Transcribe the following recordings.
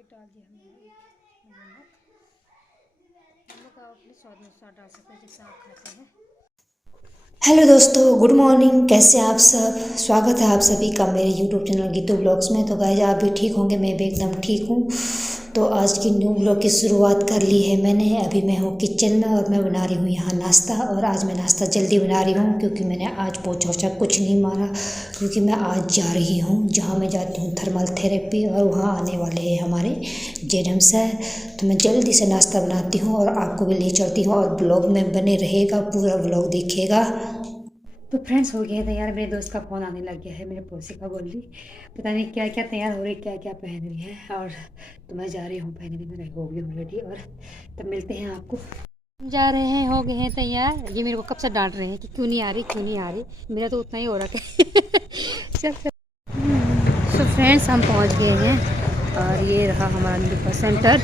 ये डाल दिया हमने नमक। हम लोग आप अपने स्वाद अनुसार डाल सकते हैं जैसा आप खाते हैं। हेलो दोस्तों, गुड मॉर्निंग। कैसे हैं आप सब? स्वागत है आप सभी का मेरे यूट्यूब चैनल गीतू ब्लॉग्स में। तो गाइस आप भी ठीक होंगे, मैं भी एकदम ठीक हूँ। तो आज की न्यू ब्लॉग की शुरुआत कर ली है मैंने। अभी मैं हूँ किचन में और मैं बना रही हूँ यहाँ नाश्ता। और आज मैं नाश्ता जल्दी बना रही हूँ क्योंकि मैंने आज पोछा वोछा कुछ नहीं मारा, क्योंकि मैं आज जा रही हूँ जहाँ मैं जाती हूँ थर्मल थेरेपी, और वहाँ आने वाले हैं हमारे जेडम सर। तो मैं जल्दी से नाश्ता बनाती हूँ और आपको भी ले चलती हूँ, और ब्लॉग में बने रहेगा, पूरा ब्लॉग देखिएगा। तो फ्रेंड्स हो गया है तैयार। मेरे दोस्त का फ़ोन आने लग गया है, मेरे पड़ोसी का बोल रही पता नहीं क्या क्या तैयार हो रही, क्या क्या पहन रही है। और तो मैं जा रही हूँ पहनने, मैं हो गई हूँ रेडी। और तब मिलते हैं आपको। जा रहे हैं, हो गए हैं तैयार। ये मेरे को कब से डांट रहे हैं कि क्यों नहीं आ रही, क्यों नहीं आ रही। मेरा तो उतना ही हो रहा है। चल चल। सो फ्रेंड्स हम पहुँच गए हैं और ये रहा हमारा न्यू सेंटर।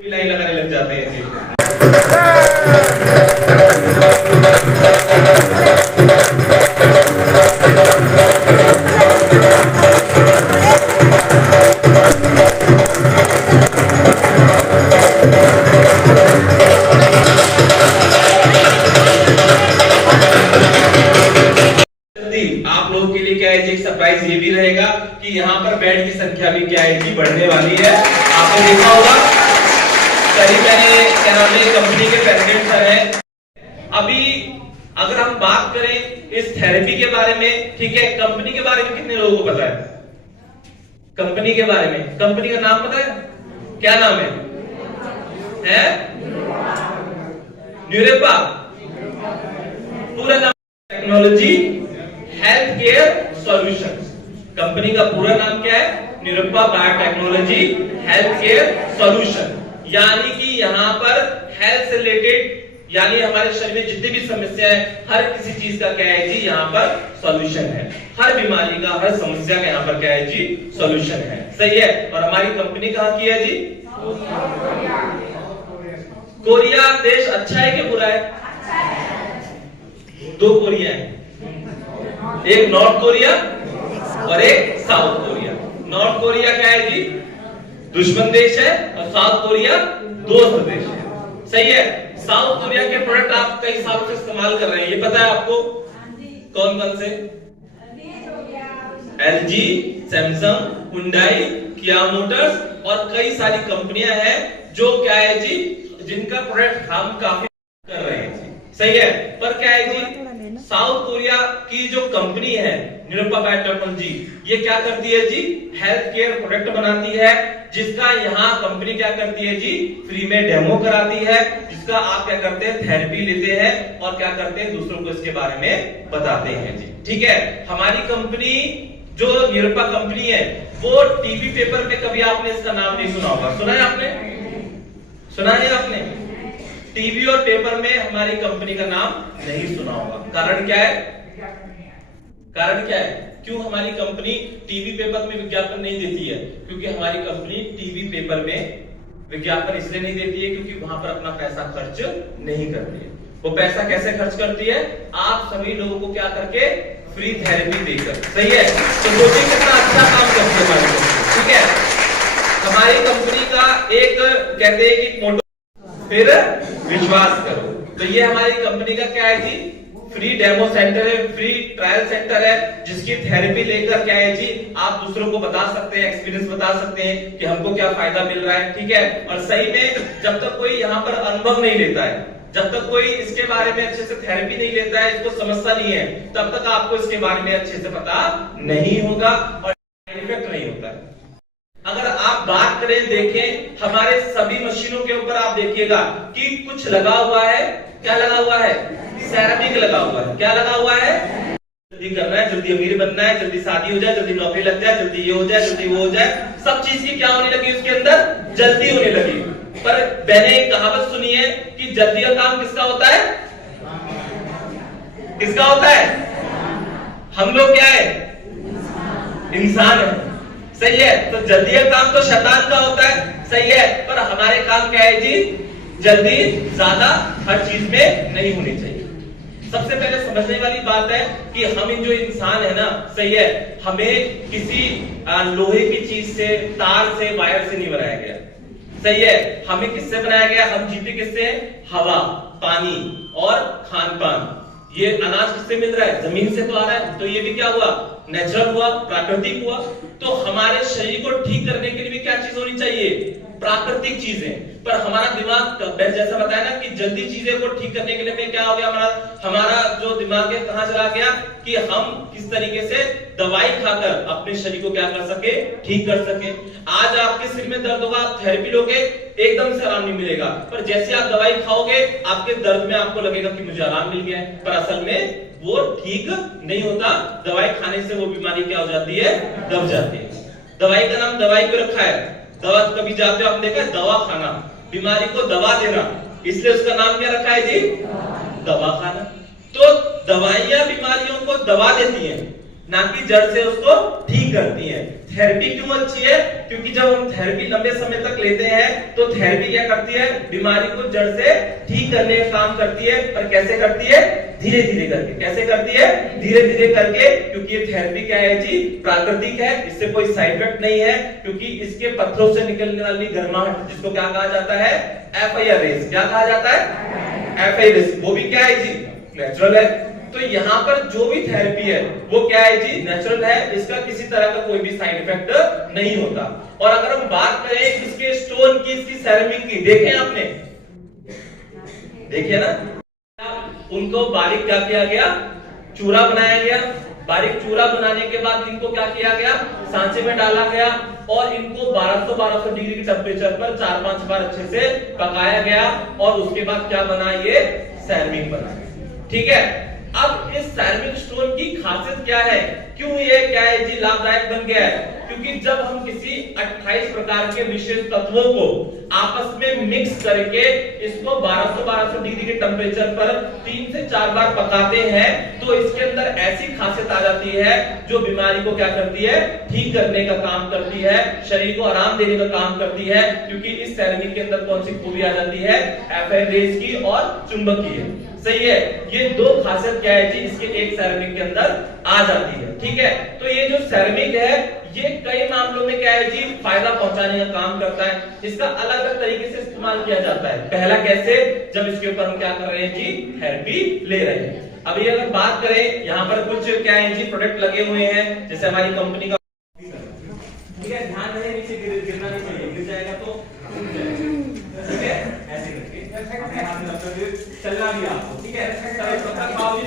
लाइन लगाने लग जाते हैं। आप लोगों के लिए क्या है, एक सरप्राइज ये भी रहेगा कि यहाँ पर बेड की संख्या भी क्या है कि बढ़ने वाली है। आपने देखा होगा करीब मैंने क्या नाम है कंपनी के प्रेसिडेंट सर हैं। अभी अगर हम बात करें इस थेरेपी के बारे में, ठीक है, कंपनी के बारे में कितने लोगों को पता है? कंपनी के बारे में, कंपनी का नाम पता है? क्या नाम है? न्यूरेपा। पूरा नाम technology health care solutions. Company का पूरा नाम क्या है? न्यूरेपा बायोटेक्नोलॉजी हेल्थ केयर सॉल्यूशन। यानी कि यहाँ पर हेल्थ से रिलेटेड, यानी हमारे शरीर में जितनी भी समस्या है, हर किसी चीज का क्या है जी यहाँ पर सॉल्यूशन है। हर बीमारी का, हर समस्या का यहाँ पर क्या है जी सॉल्यूशन है। सही है। और हमारी कंपनी कहाँ की है जी? कोरिया देश अच्छा है कि बुरा है? दो कोरिया है, एक नॉर्थ कोरिया और एक साउथ कोरिया। नॉर्थ कोरिया क्या है जी? दुश्मन देश है, और साउथ कोरिया दोस्त देश है। सही है। साउथ कोरिया के प्रोडक्ट आप कई सालों से इस्तेमाल कर रहे हैं, ये पता है आपको? कौन कौन से? एलजी, सैमसंग, हुंडई, किया मोटर्स और कई सारी कंपनियां हैं जो क्या है जी, जिनका प्रोडक्ट हम काफी कर रहे हैं जी। सही है। पर क्या है जी, साउथ कोरिया की जो कंपनी है न्यूरेपा बायोटेक्नोलॉजी, ये क्या करती है जी? हेल्थ केयर प्रोडक्ट बनाती है, जिसका यहाँ कंपनी क्या करती है जी? फ्री में डेमो कराती है, जिसका आप क्या करते हैं? थेरेपी लेते हैं और क्या करते हैं? दूसरों को इसके बारे में बताते हैं जी। ठीक है। हमारी कंपनी जो न्यूरेपा कंपनी है, वो टीवी पेपर में कभी आपने इसका नाम नहीं सुना होगा। सुना है आपने? सुना है आपने? टीवी और पेपर में हमारी कंपनी का नाम नहीं सुना होगा। कारण क्या है? कारण क्या है? क्यों हमारी कंपनी टीवी पेपर में विज्ञापन नहीं देती है? क्योंकि हमारी कंपनी टीवी पेपर में विज्ञापन इसलिए नहीं देती है क्योंकि वहां पर अपना पैसा खर्च नहीं करती है। वो पैसा कैसे खर्च करती है? आप सभी लोगों को क्या करके? फ्री थेरेपी देकर। सही है। तो सोचिए कितना अच्छा काम करती है हमारी कंपनी। ठीक है। हमारी कंपनी का एक कहते हैं कि मोटो, फिर विश्वास करो। तो ये हमारी कंपनी का क्या है जी? फ्री डेमो सेंटर है, फ्री ट्रायल सेंटर है, जिसकी थेरेपी लेकर क्या है जी, आप दूसरों को बता सकते हैं, एक्सपीरियंस बता सकते हैं कि हमको क्या फायदा मिल रहा है। ठीक है। और सही में जब तक कोई यहाँ पर अनुभव नहीं लेता है, जब तक कोई इसके बारे में अच्छे से थेरेपी नहीं लेता है, इसको समझता नहीं है, तब तक आपको इसके बारे में अच्छे से पता नहीं होगा और इफेक्ट नहीं होता है। अगर आप बात करें, देखें हमारे सभी मशीनों के ऊपर आप देखिएगा कि कुछ लगा हुआ है। क्या लगा हुआ है? सेरामिक लगा हुआ है। क्या लगा हुआ है? जल्दी करना है, जल्दी अमीर बनना है, जल्दी शादी हो जाए, जल्दी नौकरी लग जाए, जल्दी ये हो जाए, जल्दी वो हो जाए। सब चीज की क्या होने लगी उसके अंदर? जल्दी होने लगी। पर मैंने एक कहावत सुनी है कि जल्दी का काम किसका होता है? किसका होता है? हम लोग क्या है? इंसान है। सही है। तो जल्दी का काम तो शैतान का होता है। सही है। पर हमारे काम क्या है जी? जल्दी ज्यादा हर चीज में नहीं होनी चाहिए। सबसे पहले समझने वाली बात है कि हम जो इंसान है ना, सही है, हमें किसी लोहे की चीज से, तार से, वायर से नहीं बनाया गया, सही है। हमें किससे बनाया गया? हम जीते किससे? हवा, पानी और खान पान। ये अनाज किससे मिल रहा है? जमीन से तो आ रहा है। तो ये भी क्या हुआ? नेचुरल हुआ, प्राकृतिक हुआ। तो हमारे शरीर को ठीक करने के लिए भी क्या चीज होनी चाहिए? प्राकृतिक चीजें। पर हमारा दिमाग, जैसा बताया ना कि जल्दी चीजें को ठीक करने के लिए में क्या हो गया, हमारा जो दिमाग है कहां चला गया कि हम किस तरीके से दवाई खाकर अपने शरीर को क्या कर सके? ठीक कर सके। आज आपके सिर में दर्द होगा, आप थेरेपी लोगे, एकदम से आराम नहीं मिलेगा। पर जैसे आप दवाई खाओगे, आपके दर्द में आपको लगेगा कि मुझे आराम मिल गया है, पर असल में वो ठीक नहीं होता। दवाई खाने से वो बीमारी क्या हो जाती है? दब जाती है। दवाई का नाम दवाई क्यों रखा है? दवा कभी जाते हो आपने देखा? दवा खाना, बीमारी को दवा देना, इसलिए उसका नाम क्या रखा है जी? दवा खाना। तो दवाइयां बीमारियों को दवा देती हैं, ना कि जड़ से उसको ठीक करती हैं। थेरेपी क्यों अच्छी है? क्योंकि जब हम थेरेपी लंबे समय तक लेते हैं तो थेरेपी क्या करती है? बीमारी को जड़ से ठीक करने का काम करती है। पर कैसे करती है? धीरे धीरे करके। कैसे करती है? धीरे धीरे करके। क्योंकि ये थेरेपी क्या है जी? प्राकृतिक है, इससे कोई साइड इफेक्ट नहीं है। क्योंकि इसके पत्थरों से निकलने वाली गर्माहट, जिसको क्या कहा जाता है? FIR race. क्या कहा जाता है? FIR race. वो भी क्या है जी? नेचुरल है। तो यहाँ पर जो भी थेरेपी है वो क्या है जी? नेचुरल है। इसका किसी तरह का कोई भी साइड इफेक्ट नहीं होता। और अगर हम बात करें इसके स्टोन की, इसकी सेरेमिक की, देखें आपने, देखिए ना, उनको बारीक क्या किया गया? चूरा बनाया गया। बारीक चूरा बनाने के बाद इनको क्या किया गया? सांचे में डाला गया और इनको 1200 डिग्री के टेम्परेचर पर 4-5 बार अच्छे से पकाया गया। और उसके बाद क्या बना? ये सेरेमिक बना। ठीक है। अब इस सेरेमिक स्टोन की खासियत क्या है? क्यों ये क्या है जी लाभदायक बन गया है? क्योंकि जब हम किसी 28 प्रकार के विशेष तत्वों को आपस में मिक्स करके इसको 1200 डिग्री के टेम्परेचर पर 3 से 4 बार पकाते हैं, तो इसके अंदर ऐसी खासियत आ जाती है जो बीमारी को क्या करती है? ठीक करने का काम करती है, शरीर को आराम देने का काम करती है। क्योंकि इस सेरेमिक के अंदर कौन सी खूबी आ जाती है? एफआईआर रेस की और चुंबकीय। सही है। ये दो खासियत क्या है जी? इसके एक सेरेमिक के अंदर आ जाती है। ठीक है। तो ये जो सेरेमिक है ये कई मामलों में क्या है जी? फायदा पहुंचाने का काम करता है। इसका अलग अलग तरीके से इस्तेमाल किया जाता है। पहला कैसे? जब इसके ऊपर हम क्या कर रहे हैं जी? थेरेपी ले रहे हैं। अभी अगर बात करें, यहाँ पर कुछ क्या है जी? प्रोडक्ट लगे हुए हैं, जैसे हमारी कंपनी का, ठीक है, ध्यान रहे, नीचे गिरना नहीं चाहिए, गिर जाएगा तो ठीक है, ऐसे करके चलना भी आपको। ठीक है,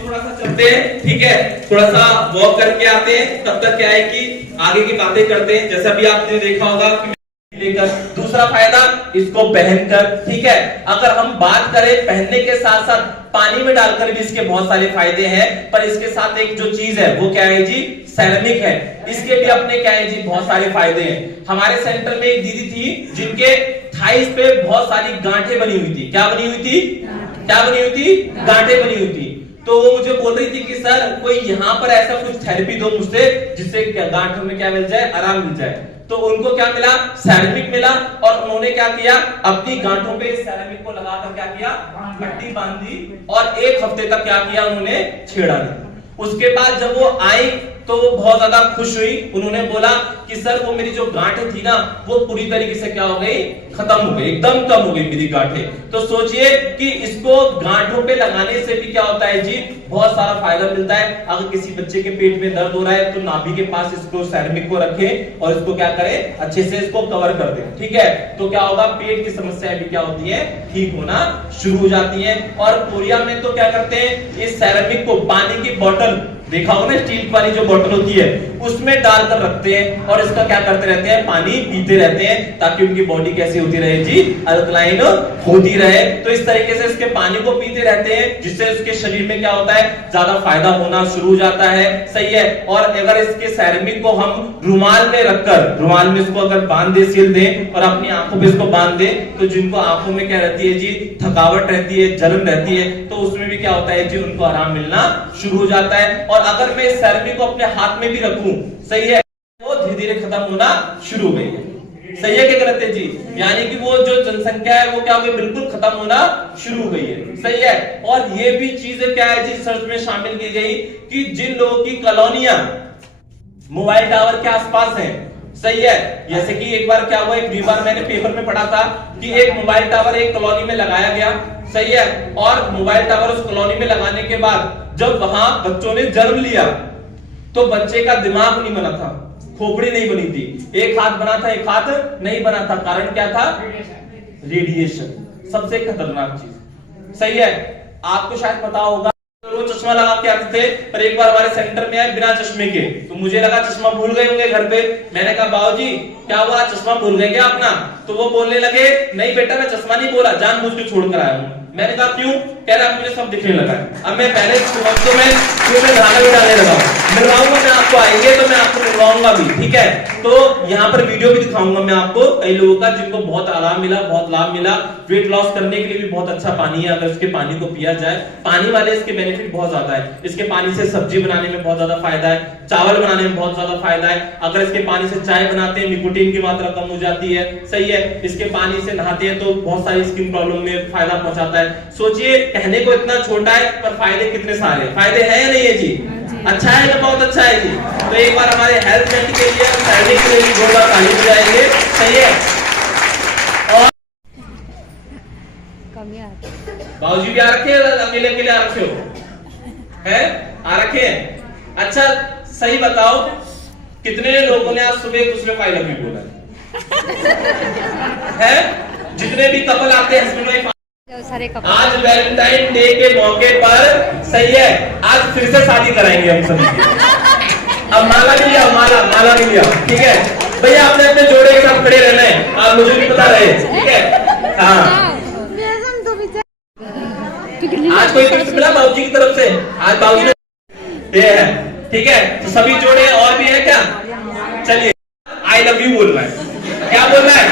थोड़ा सा चलते हैं, ठीक है, थोड़ा सा वॉक करके आते हैं, तब तक क्या है कि आगे की बातें करते हैं। जैसे अभी आपने देखा होगा कि लेकर दूसरा फायदा इसको पहनकर, ठीक है। अगर हम बात करें पहनने के साथ साथ पानी में डालकर भी इसके बहुत सारे फायदे हैं, पर इसके साथ एक जो चीज है वो क्या है जी? सेरेमिक है। इसके भी अपने क्या है जी? बहुत सारे फायदे हैं। हमारे सेंटर में एक दीदी थी जिनके थाइस पे बहुत सारी गांठें बनी हुई थी। क्या बनी हुई थी? क्या बनी हुई थी? गांठें बनी हुई थी। तो वो मुझे बोल रही थी कि सर कोई यहाँ पर ऐसा कुछ थेरेपी दो मुझसे जिससे गांठों में क्या मिल जाए? आराम मिल जाए। तो उनको क्या मिला? सेरेमिक मिला। और उन्होंने क्या किया? अपनी गांठों पे सेरेमिक को लगाकर क्या किया? पट्टी बांधी और 1 हफ्ते तक क्या किया? उन्होंने छेड़ा नहीं। उसके बाद जब वो आई तो वो बहुत ज्यादा खुश हुई। उन्होंने बोला कि सर वो मेरी जो गांठें थी ना वो पूरी तरीके से क्या हो गई? खत्म हो गई, एकदम कम हो गई मेरी गांठें। तो सोचिए कि इसको गांठों पे लगाने से भी क्या होता है जी? बहुत सारा फायदा मिलता है। अगर किसी बच्चे के पेट में दर्द हो रहा है तो नाभि के पास इसको सेरेमिक को रखें और इसको क्या करें? अच्छे से इसको कवर कर दें। ठीक है, तो क्या होगा? पेट की समस्याएं भी क्या होती है? ठीक होना शुरू हो जाती है। और कोरिया में तो क्या करते हैं? इस सेरेमिक को पानी की बोतल, देखा होगा ना स्टील वाली जो बोतल होती है, उसमें डालकर रखते हैं और इसका क्या करते रहते हैं? पानी पीते रहते हैं, ताकि उनकी बॉडी कैसी होती रहे जी? अल्कलाइन होती रहे। तो इस तरीके से इसके पानी को पीते रहते हैं, जिससे उसके शरीर में क्या होता है? ज्यादा फायदा होना शुरू हो जाता है। सही है। और अगर इसके सेरेमिक को हम रुमाल में रखकर, रुमाल में इसको अगर बांध दे, सील दें और अपनी आंखों पे इसको बांध दे, तो जिनको आंखों में क्या रहती है जी? थकावट रहती है, जलन रहती है, तो उसमें भी क्या होता है जी? उनको आराम मिलना शुरू हो जाता है। और अगर मैं इस सेरेमिक को अपने हाथ में भी रखूं, सही है, वो धीरे धीरे खत्म होना शुरू हो गई है। सही है कि गलत है जी? यानी कि वो जो जनसंख्या है वो क्या हो गई, बिल्कुल खत्म होना शुरू हो गई है। सही है। और ये भी चीज क्या है जी, सर्च में शामिल की गई कि जिन लोगों की कॉलोनियां मोबाइल टावर के आसपास हैं, सही है, जैसे कि एक बार क्या हुआ, एक बार मैंने पेपर में पढ़ा था कि एक मोबाइल टावर एक कॉलोनी में लगाया गया, सही है, और मोबाइल टावर उस कॉलोनी में लगाने के बाद जब वहां बच्चों ने जन्म लिया तो बच्चे का दिमाग नहीं बना था, खोपड़ी नहीं बनी थी, एक हाथ बना था एक हाथ नहीं बना था। कारण क्या था? रेडिएशन, सबसे खतरनाक चीज। सही है। आपको शायद पता होगा, वो चश्मा लगा के आते थे, पर एक बार हमारे सेंटर में आए बिना चश्मे के, तो मुझे लगा चश्मा भूल गए होंगे घर पे। मैंने कहा बाबूजी क्या हुआ, चश्मा भूल गए क्या अपना? तो वो बोलने लगे नहीं बेटा मैं चश्मा नहीं बोला, जानबूझ के छोड़ कर आया हूँ। मैंने कहा क्यों? कह रहा मुझे सब दिखने लगा है। अब मैं पहले वक्तों में धागा भी डालने लगा, मिलवाऊंगा मैं आपको, आएंगे तो मैं आपको मिलवाऊंगा भी, ठीक है। तो यहाँ पर वीडियो भी दिखाऊंगा मैं आपको कई लोगों का जिनको बहुत आराम मिला, बहुत लाभ मिला। वेट लॉस करने के लिए भी बहुत अच्छा पानी है, अगर इसके पानी को पिया जाए। पानी वाले इसके बेनिफिट बहुत ज्यादा है। इसके पानी से सब्जी बनाने में बहुत ज्यादा फायदा है, चावल बनाने में बहुत ज्यादा फायदा है। अगर इसके पानी से चाय बनाते हैं निकोटीन की मात्रा कम हो जाती है, सही है। इसके पानी से नहाते हैं तो बहुत सारी स्किन प्रॉब्लम में फायदा पहुंचाता है। सोचिए कहने को इतना छोटा है पर फायदे कितने सारे, फायदे हैं या नहीं है जी? अच्छा है ना? बहुत अच्छा है जी। तो एक बार हमारे हेल्थ सेंटर के लिए सैलरी के लिए भी जोरदार ताली बजाएंगे, सही है। और बाबूजी भी आ रखे हैं, अकेले अकेले आ रखे हो है? आ रखे हैं। अच्छा सही बताओ कितने लोगों ने आज सुबह एक दूसरे को आई लव यू बोला है? जितने भी कपल आते हैं हस्बैंड वाइफ, आज वैलेंटाइन डे के मौके पर, सही है, आज फिर से शादी कराएंगे हम सभी। अब माला भी लिया, माला भी लिया, ठीक है भैया, अपने अपने जोड़े के साथ खड़े रहना है, आप मुझे भी बता रहे, ठीक है। हाँ आज कोई गिफ्ट मिला बाबूजी की तरफ से? आज बाबूजी ने ये है, ठीक है। तो सभी जोड़े और भी है क्या? चलिए आई लव यू बोल रहा है। क्या बोल रहा है?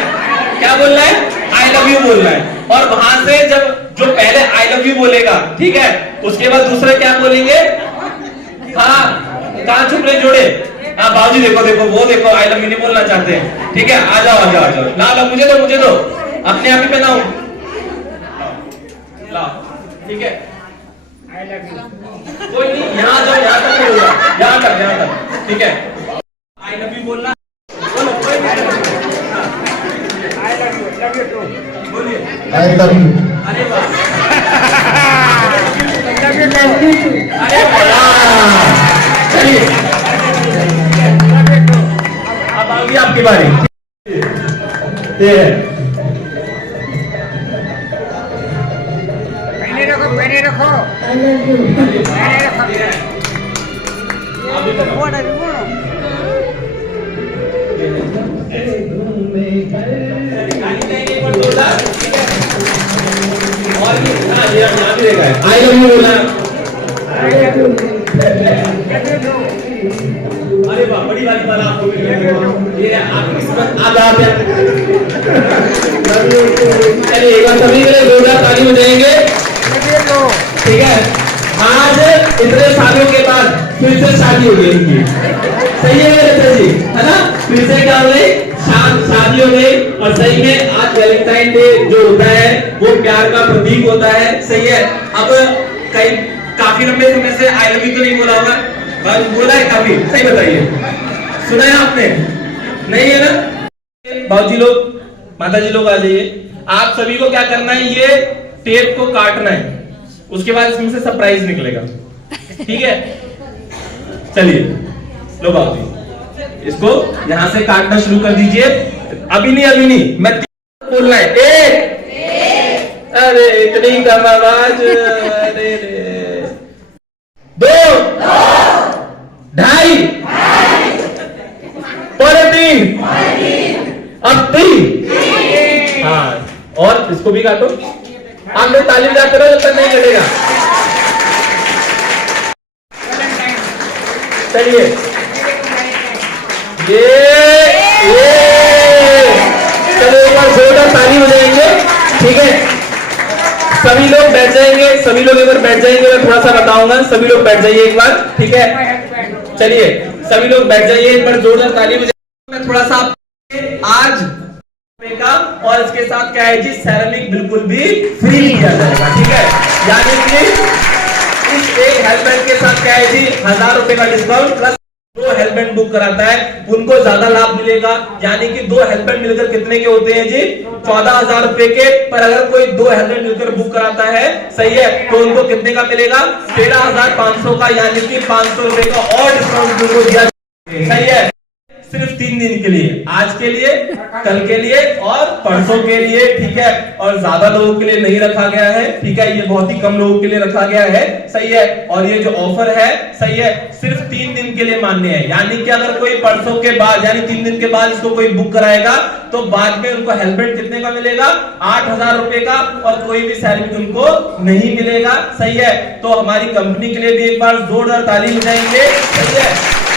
क्या बोल रहा है? आई लव यू बोल रहा है। और वहां से जब जो पहले आई लव यू बोलेगा, ठीक है, उसके बाद दूसरे क्या बोलेंगे? हाँ कहां छुप रहे जोड़े? हाँ बाबूजी देखो देखो, वो देखो आई लव यू नहीं बोलना चाहते हैं, ठीक है। आ जाओ आ जाओ आ जाओ, ला लो, मुझे दो, अपने आप ही पहनाऊं, ला, ठीक है। आई लव यू कोई नहीं, यहाँ जाओ, यहाँ तक बोलो, यहाँ तक, ठीक है। आई लव यू बोलना, बोलो कोई नहीं। आई लव यू टू बोलिए, आई लव यू। अरे वाह, अरे वाह, चलिए अब आ गई आपकी बारी। पहने रखो, और यहाँ भी देखा है आई लव यू बोलना। अरे वाह, बड़ी वाली बात आपको ये आप किस्मत आज आप चलिए एक बार सभी के लिए जोरदार ताली बजाएंगे, ठीक है। आज इतने सालों के बाद फिर से शादी हो गई इनकी, सही है मेरे जी, है ना? फिर से क्या हो गई? शादी हो गई। और सही में आज वैलेंटाइन डे जो होता है वो प्यार का प्रतीक होता है, सही है। अब कई काफी लंबे समय से आई लव यू तो नहीं बोला होगा, बोला है काफी, सही बताइए, सुना है आपने? नहीं है ना? बाबूजी लोग, माताजी लोग आ जाइए। आप सभी को क्या करना है, ये टेप को काटना है, उसके बाद इसमें से सरप्राइज निकलेगा, ठीक है। चलिए लो बाबूजी, इसको यहां से काटना शुरू कर दीजिए। अभी नहीं, मैं बोलना है। एक, अरे इतनी कम आवाज, अरे 2, 2.5, पौने 3, अब 3, हाँ, और इसको भी काटो। आप लोग ताली बजा करो, जब तक नहीं कटेगा। चलिए चलो एक बार जोरदार ताली बजाएंगे, ठीक है। सभी लोग बैठ जाएंगे, सभी लोग एक बार बैठ जाएंगे, मैं थोड़ा सा बताऊंगा, सभी लोग बैठ जाइए एक बार, ठीक है। चलिए सभी लोग बैठ जाइए, एक बार जोरदार ताली बजाएंगे। मैं थोड़ा सा आज का, और इसके साथ क्या है जी, सेरेमिक बिल्कुल भी फ्री किया जाएगा। ठीक है, यानी कि इस एक हेलमेट के साथ क्या है जी, 1000 रुपए का डिस्काउंट प्लस 2 हेलमेट बुक कराता है उनको ज्यादा लाभ मिलेगा। यानी कि 2 हेलमेट मिलकर कितने के होते हैं जी, 14,000 रुपए के। पर अगर कोई 2 हेलमेट मिलकर बुक कराता है, सही है, तो उनको कितने का मिलेगा, 13,500 का, यानी कि 500 रुपए का और डिस्काउंट उनको दिया। सही है, सिर्फ 3 दिन के लिए, आज के लिए, कल के लिए और परसों के लिए। ठीक है, और ज्यादा लोगों के लिए नहीं रखा गया है। ठीक है, ये बहुत ही कम लोगों के लिए रखा गया है। सही है, और ये जो ऑफर है, सही है, सिर्फ 3 दिन के लिए मान्य है। यानी कि अगर कोई परसों के बाद, यानी 3 दिन के बाद इसको कोई बुक कराएगा, तो बाद में उनको हेलमेट कितने का मिलेगा, 8,000 रुपए का, और कोई भी सैलरी उनको नहीं मिलेगा। सही है, तो हमारी कंपनी के लिए भी एक बार जोरदार ताली बजाएंगे। सही है।